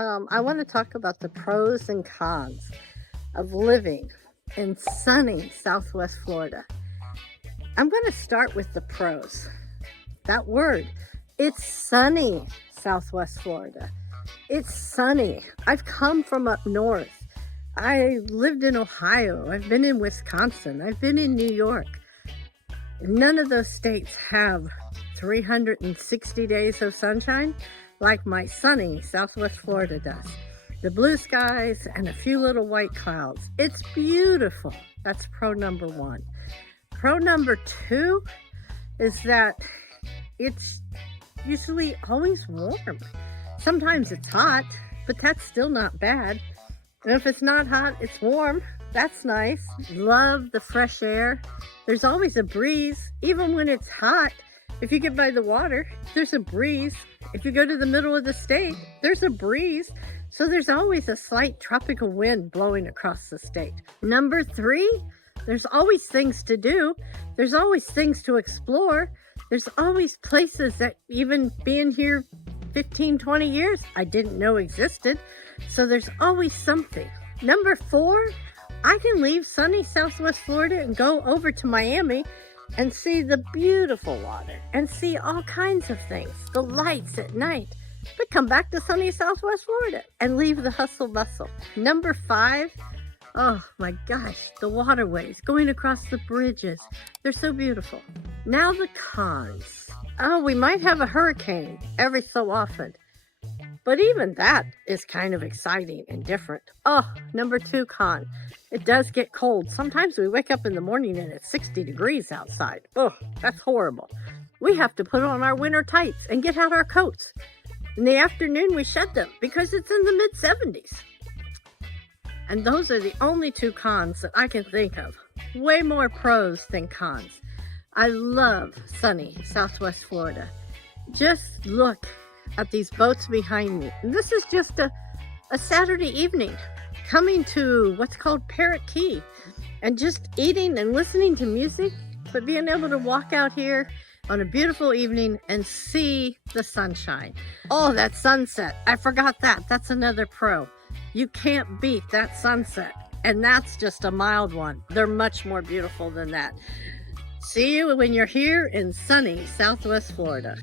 I want to talk about the pros and cons of living in sunny Southwest Florida. I'm going to start with the pros. That word, it's sunny Southwest Florida. It's sunny. I've come from up north. I lived in Ohio. I've been in Wisconsin. I've been in New York. None of those states have 360 days of sunshine like my sunny Southwest Florida does. The blue skies and a few little white clouds. It's beautiful. That's pro number one. Pro number two is that it's usually always warm. Sometimes it's hot, but that's still not bad. And if it's not hot, it's warm. That's nice. Love the fresh air. There's always a breeze, even when it's hot. If you get by the water, there's a breeze. If you go to the middle of the state, there's a breeze. So there's always a slight tropical wind blowing across the state. Number three, there's always things to do. There's always things to explore. There's always places that even being here 15, 20 years, I didn't know existed. So there's always something. Number four, I can leave sunny Southwest Florida and go over to Miami and see the beautiful water and see all kinds of things, the lights at night, but come back to sunny Southwest Florida and leave the hustle bustle. Number five, oh my gosh, the waterways going across the bridges. They're so beautiful. Now the cons. Oh, we might have a hurricane every so often, but even that is kind of exciting and different. Oh, number two con. It does get cold. Sometimes we wake up in the morning and it's 60 degrees outside. Oh, that's horrible. We have to put on our winter tights and get out our coats. In the afternoon, we shed them because it's in the mid-70s. And those are the only two cons that I can think of. Way more pros than cons. I love sunny Southwest Florida. Just look at these boats behind me. And this is just a Saturday evening coming to what's called Parrot Key and just eating and listening to music, but being able to walk out here on a beautiful evening and see the sunshine. Oh, that sunset. I forgot that. That's another pro. You can't beat that sunset. And that's just a mild one. They're much more beautiful than that. See you when you're here in sunny Southwest Florida.